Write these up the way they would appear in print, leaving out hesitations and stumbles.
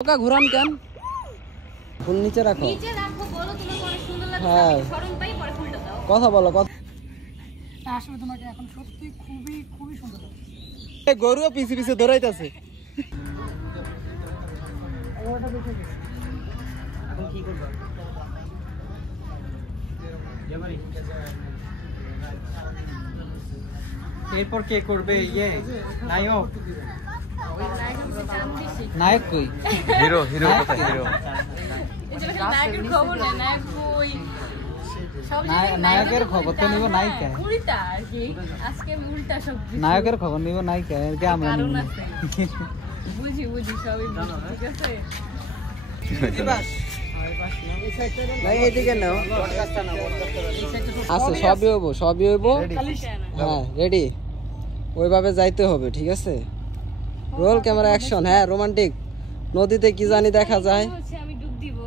নৌকা ঘুরান কেন? ফুল নিচে রাখো। নিচে রাখো, বলো তোমার অনেক সুন্দর লাগছে। হ্যাঁ, শরম পাই পরে ফুলটা দাও। কথা বলো কথা। আসলে তোমাকে এখন সত্যি খুবই খুবই সুন্দর লাগছে। এই গরুও পিছে পিছে দৌড়াইতেছে। ওটা দেখে গেছি। এখন কি করব? এরপর কে করবে? ইয়ে নায়ক। নায়ক কই? হিরো হিরো কোথায়? হিরো নায়কের খবর নেই, নায়ক কই? সব জায়গায় নায়কের খবর তো নিব নায়িকা। উল্টা আর কি, আজকে উল্টা সব কিছু। নায়কের খবর নিব নায়িকা, এর কি আমরা কারণ নিব? আছে। বুঝি বুঝি সবই বুঝি, ঠিক আছে। ভাই এদিকে নাও। আচ্ছা, সবই হইব, সবই হইব। হ্যাঁ, রেডি। ওইভাবে যাইতে হবে, ঠিক আছে? Role camera action. হ্যাঁ, রোমান্টিক। নদীতে কি জানি দেখা যায়। হচ্ছে আমি ডুব দিব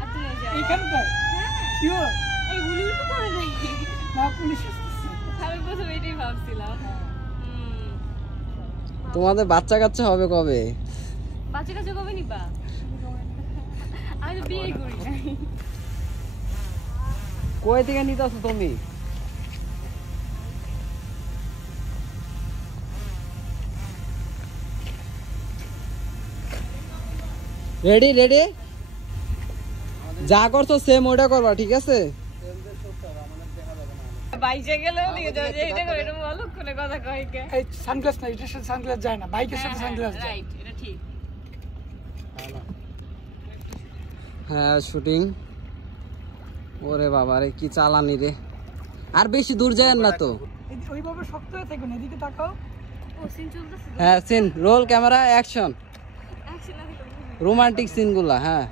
আর তুমি যাও। এইখানটায় শিওর এই হুলুল তো করে নাই। না পুলিশ আসছে। আমি প্রথমে এটাই ভাবছিলাম। তোমাদের বাচ্চা কাচ্চা হবে কবে? বাচ্চা কাচ্চা কবে নিবা? আমি তো বিয়ে করি নাই। কই থেকে নিতেছো তুমি? রেডি রেডি, যা করছো সেম ওইটা করবা, ঠিক আছে? বাইচে গেলেও দিকে যাও যে এটা করে, এটা বলো কোন কথা কয় কে? এই সানগ্লাস না, এটার সাথে সানগ্লাস যায় না, বাইকের সাথে সানগ্লাস যায়। রাইট, এটা ঠিক। হ্যাঁ, শুটিং। ওরে বাবা রে, কি চালানি রে। আর বেশি দূর যায় না তো। ওইভাবে শক্ত হয়ে থাকুন, এদিকে তাকাও। ও সিন চলতেছে। হ্যাঁ, scene roll camera action. Action না দিলে রোমান্টিক সিনগুলা। হ্যাঁ,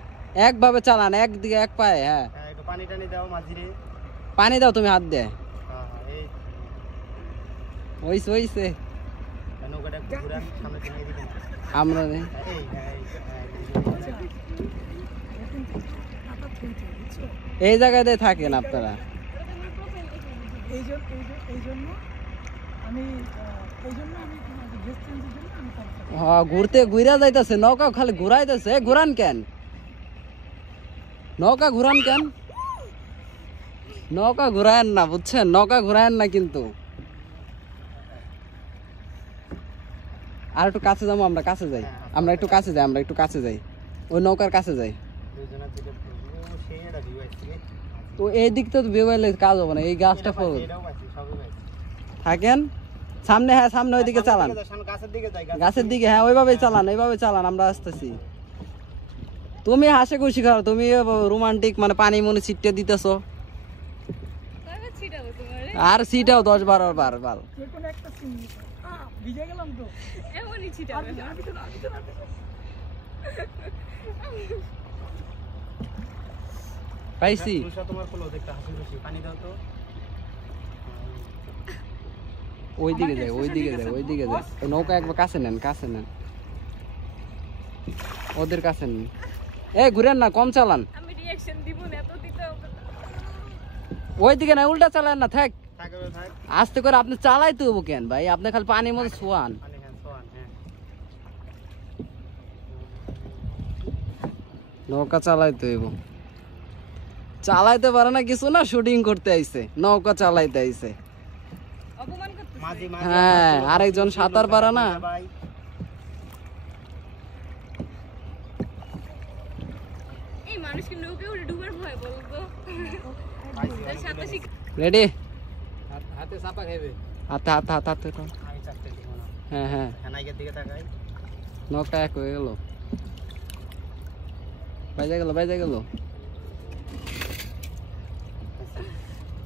একভাবে চালান, একদিকে এক পায়ে। হ্যাঁ, একটু পানি টানি দাও মাঝিরে। পানি দাও তুমি হাত দিয়ে। হ্যাঁ এই ওইসে ওইসে নৌকাটা ঘুরান সামনে টেনে দিবেন। আমরা রে। এই এই জায়গায় দিয়ে থাকেন আপনারা। এই জন্য আমি তোমাকে ড্রেস চেঞ্জের জন্য আমি তাড়াতাড়ি হ্যাঁ, ঘুরতে ঘুরা যাইতেছে, নৌকা খালি ঘুরাইতেছে। ঘুরান কেন? নৌকা ঘুরান কেন? নৌকা ঘুরায়েন না, বুঝছেন? নৌকা ঘুরায়েন না কিন্তু। আর একটু কাছে যাবো, আমরা কাছে যাই। আমরা একটু কাছে যাই, আমরা একটু কাছে যাই। ওই নৌকার কাছে যাই। দুজনের দিকে ও সেইটা ভিউ আসছে রে। তো এই দিক তো বেবাইলে কাজ হবে না, এই গাছটা ফল এটাও পাচ্ছি, সবই পাচ্ছি। থাকেন সামনে। হ্যাঁ, সামনে ওইদিকে চালান, সামনে গাছের দিকে যাই। গাছের দিকে। হ্যাঁ, ওইভাবেই চালান, এইভাবে চালান, আমরা আসতেছি। তুমি হাসে খুশি খাও, তুমি রোমান্টিক মানে পানি মনে ছিটতে দিতেছো। কয়বার ছিটাবো তোমারে? আর সিটাও 10-12 বার বার। যে কোনো একটা সিন ভিজে গেলাম তো। এমনই ছিটাবো না। পাইছি। তুষা তোমার কোলো দেখতে হাসি খুশি পানি দাও তো। ওইদিকে যাই, ওইদিকে যাই, ওইদিকে যাই। ওই নৌকা একবার কাছে নেন, কাছে নেন, ওদের কাছে নেন। এই ঘুরেন না, কম চালান। আমি রিঅ্যাকশন দিব না, এত দিতে হবে না। ওইদিকে না, উল্টা চালান না। থাক, থাক থাক আস্তে করে। আপনি চালাইতে হবো কেন ভাই? আপনি খালি পানির মধ্যে শোয়ান। পানি হ্যাঁ সোয়ান হ্যাঁ। নৌকা চালাইতে হইব। চালাইতে পারে না কিছু না, শুটিং করতে আইছে, নৌকা চালাইতে আইছে। অপমান করতেছে। মাঝি মাঝি হ্যাঁ, আরেকজন সাঁতার পারে না। ভাই এই মানুষকে নৌকে উঠে ডুবার ভয় বলতো। তার সাথে শিখ। রেডি? হাতে চাপা খাইবে। হাতে হাতে হাতে হাতে। আমি চাপতে দিব না। হ্যাঁ হ্যাঁ, নাইকের দিকে তাকাই। নৌকা এক হয়ে গেল, বাইজা গেল, বাইজা গেল।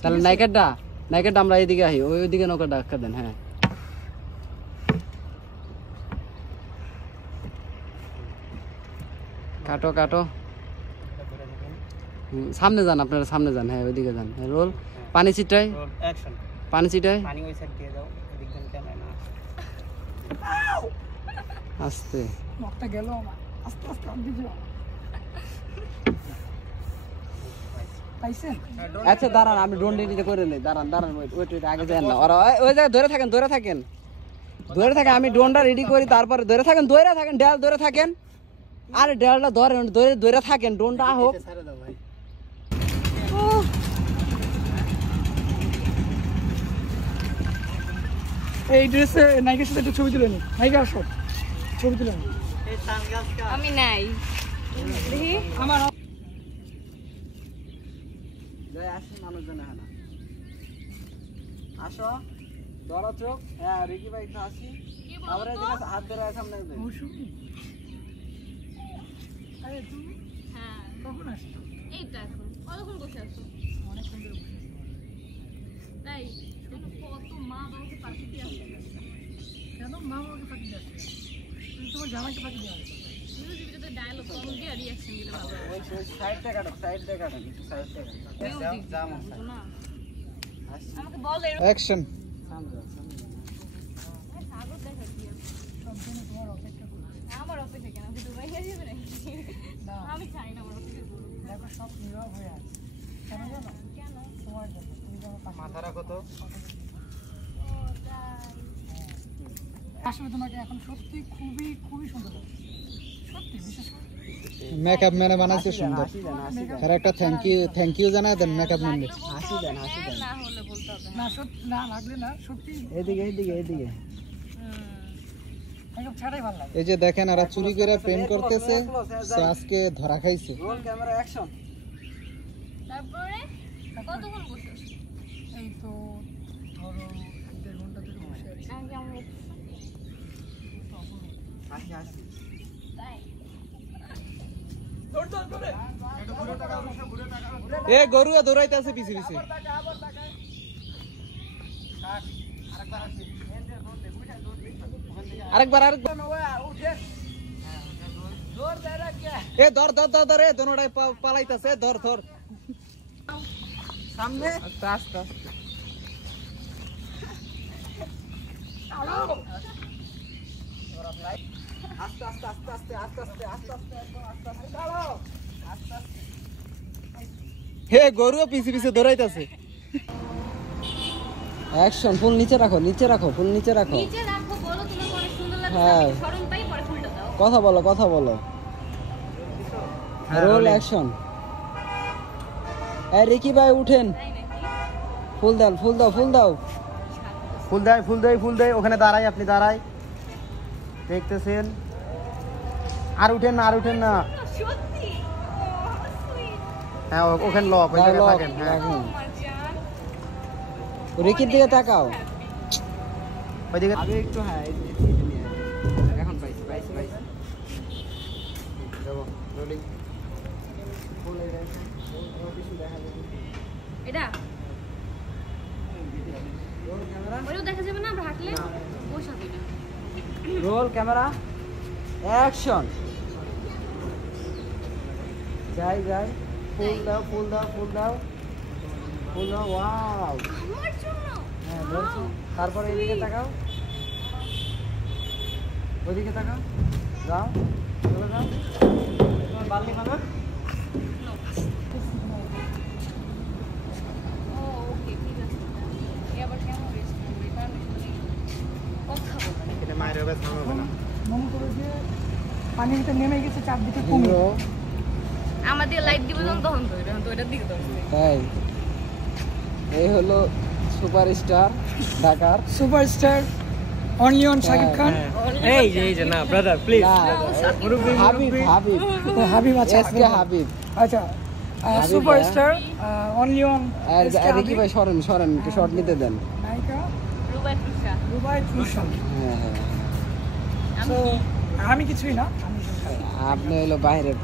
তাহলে নাইকেটটা, নাইকেটটা আমরা এইদিকে আহি, ওইদিকে নৌকা ডাক্কা দেন। হ্যাঁ, কাটো কাটো। সামনে যান, আপনারা সামনে যান। হ্যাঁ, ওইদিকে যান। হ্যাঁ, রোল। পানি ছিটাই, অ্যাকশন। পানি ছিটাই। পানি ওই সাইড দিয়ে দাও। এদিক দিয়ে ক্যামেরা না। আস্তে। নখটা গেল আমার, আস্তে আস্তে ভিজে পাইছেন। আচ্ছা দাঁড়ান, আমি ড্রোন রেডিতে করে নেই। দাঁড়ান দাঁড়ান, ওয়েট ওয়েট, আগে যান না। ওরা ওই জায়গায় ধরে থাকেন, ধরে থাকেন, ধরে থাকেন। আমি ড্রোনটা রেডি করি, তারপরে ধরে থাকেন, ধরে থাকেন, ড্যাল ধরে থাকেন। আরে ডেলটা ধরেন, ধরে ধরে থাকেন, ডোনটা হোক। ছেড়ে দাও ভাই। এই ড্রেসে নায়িকার সাথে একটু ছবি তুলে নি। নায়িকা আসো, ছবি তুলে নি। আমি নাই দেখি আমার যাই আসি মানুষজন এখানে। আসো, ধরো চোখ। হ্যাঁ, রিকি ভাই একটু আসি। আবার এদিকে হাত ধরে সামনে দেন। মৌসুমী, আরে তুমি হ্যাঁ কখন আসছো? এই তো এখন কতক্ষণ বসে আছো অনেকক্ষণ ধরে বসে আছি। তাই কত মা বাবাকে পাশে দিয়ে আসছে কেন মা বাবাকে ফাঁকি যাচ্ছে? তুমি তোমার জামাইকে ফাঁকি দেওয়া আছে। মিউজিকে তো ডায়লগ কম দিয়ে রিঅ্যাকশন দিলে ভালো হয় ওই সাইড থেকে কাটো, সাইড থেকে কাটো, একটু সাইড থেকে কাটো। মিউজিক যাও, তো না আসি। আমাকে বল এরকম অ্যাকশন। সামনে যাও, সামনে যাও। সাগর দেখা কি সব জন্য তোমার অপেক্ষা করছি। আমার অপেক্ষা কেন আমি দুবাই গিয়ে যাবে নাকি না, আমি চাই না আমার অপেক্ষা করুন দেখো সব নীরব হয়ে আছে। কেন জানো? কেন তোমার জন্য। তুমি যখন পাশে মাথা রাখো তো। ও তাই আসলে তোমাকে এখন সত্যি খুবই খুবই সুন্দর লাগছে। সত্যি বিশেষ করে মেকআপ ম্যানে বানাইছে সুন্দর। হাসি দেন, হাসি দেন। আর একটা থ্যাংক ইউ জানায় দেন মেকআপ ম্যানকে। হাসি দেন, হাসি দেন। না হলে বলতে হবে না সত্যি না লাগলে না সত্যি এদিকে, এদিকে, এদিকে। একদম ছাড়াই ভালো লাগে। এই যে দেখেন এরা চুরি করে প্রেম করতেছে, সে আজকে ধরা খাইছে। Role camera action. তারপরে কতক্ষণ বসে আছো এই তো ধরো 1.5 ঘন্টা ধরে বসে আছি। আমি কেমন হাসি, হাসি। তাই এ গরুয়া দৌড়াইতেছে পিছে পিছে। আরেকবার আরেকবার। এ ধর ধর ধর ধর, এ দোনোটাই পালাইতেছে, ধর ধর। সামনে আস্তে আস্তে আস্তে। আস্তে আস্তে আস্তে আস্তে আস্তে আস্তে আস্তে আস্তে একদম আস্তে আস্তে দাঁড়াও। আস্তে আস্তে। হে গরুয়া পিছে পিছে দৌড়াইতেছে। অ্যাকশন। ফুল নিচে রাখো, নিচে রাখো, ফুল নিচে রাখো। নিচে রাখো বলো তোমার অনেক সুন্দর লাগছে হ্যাঁ। আমি শরম পাই পরে ফুলটা দাও কথা বলো, কথা বলো। Roll action. এই রিকি ভাই উঠেন। তাই নাকি ফুল দাও, ফুল দাও, ফুল দাও। ফুল দেয়, ফুল দেয়, ফুল দেয়। ওখানে দাঁড়াই, আপনি দাঁড়াই দেখতেছেন। আর উঠেন না, আর উঠেন না। সত্যি সুইট হ্যাঁ, ওখানে লক, ওই দাও, জায়গায় লক, থাকেন। হ্যাঁ, রাখুন। আমার জান রিকির দিকে তাকাও। ওইদিকে আমি একটু, হ্যাঁ এখন পাইছি, পাইছি, পাইছি। যাবো, রোলিং। ফুল এই দেখেন, ও কিছু দেখা যাবে না। এটা রোল ক্যামেরা, ওইও দেখা যাবে না আমরা হাঁটলে বসাবি না রোল ক্যামেরা অ্যাকশন। যাই যাই, ফুল দাও, ফুল দাও, ফুল দাও, ফুল দাও। ওয়াও, আমার জন্য হ্যাঁ বলছি। তারপরে এদিকে তাকাও, ওইদিকে তাকাও, যাও, চলে যাও। তোমার বাল্লি মানা। ও ওকে ঠিক আছে এ আবার কেমন রেস্ট করবে পারমিশন নেই কথা বলবে এখানে মায়ের হবে, থামাবে না। মনে করো যে পানির ভিতরে নেমে গেছে, চারদিকে কুমির। হিরো, আমাদের লাইট দিব যখন তখন তো এটা তো এটার দিকে ধরবে তাই এই হলো সুপারস্টার ঢাকার। Superstar onion Shakib Khan. এই যে না ব্রাদার প্লিজ। না, হাবিব, হাবিব, ও, হাবিব আছে। এসকে হাবিব। আচ্ছা সুপারস্টার অনিয়ন আর রিকি ভাই সরেন, সরেন, একটু শর্ট নিতে দেন। নায়িকা রুবাই ফুসা রুবাই ফুলশন। হ্যাঁ হ্যাঁ, তো আমি কিছুই না, আমি আপনি হলো বাইরের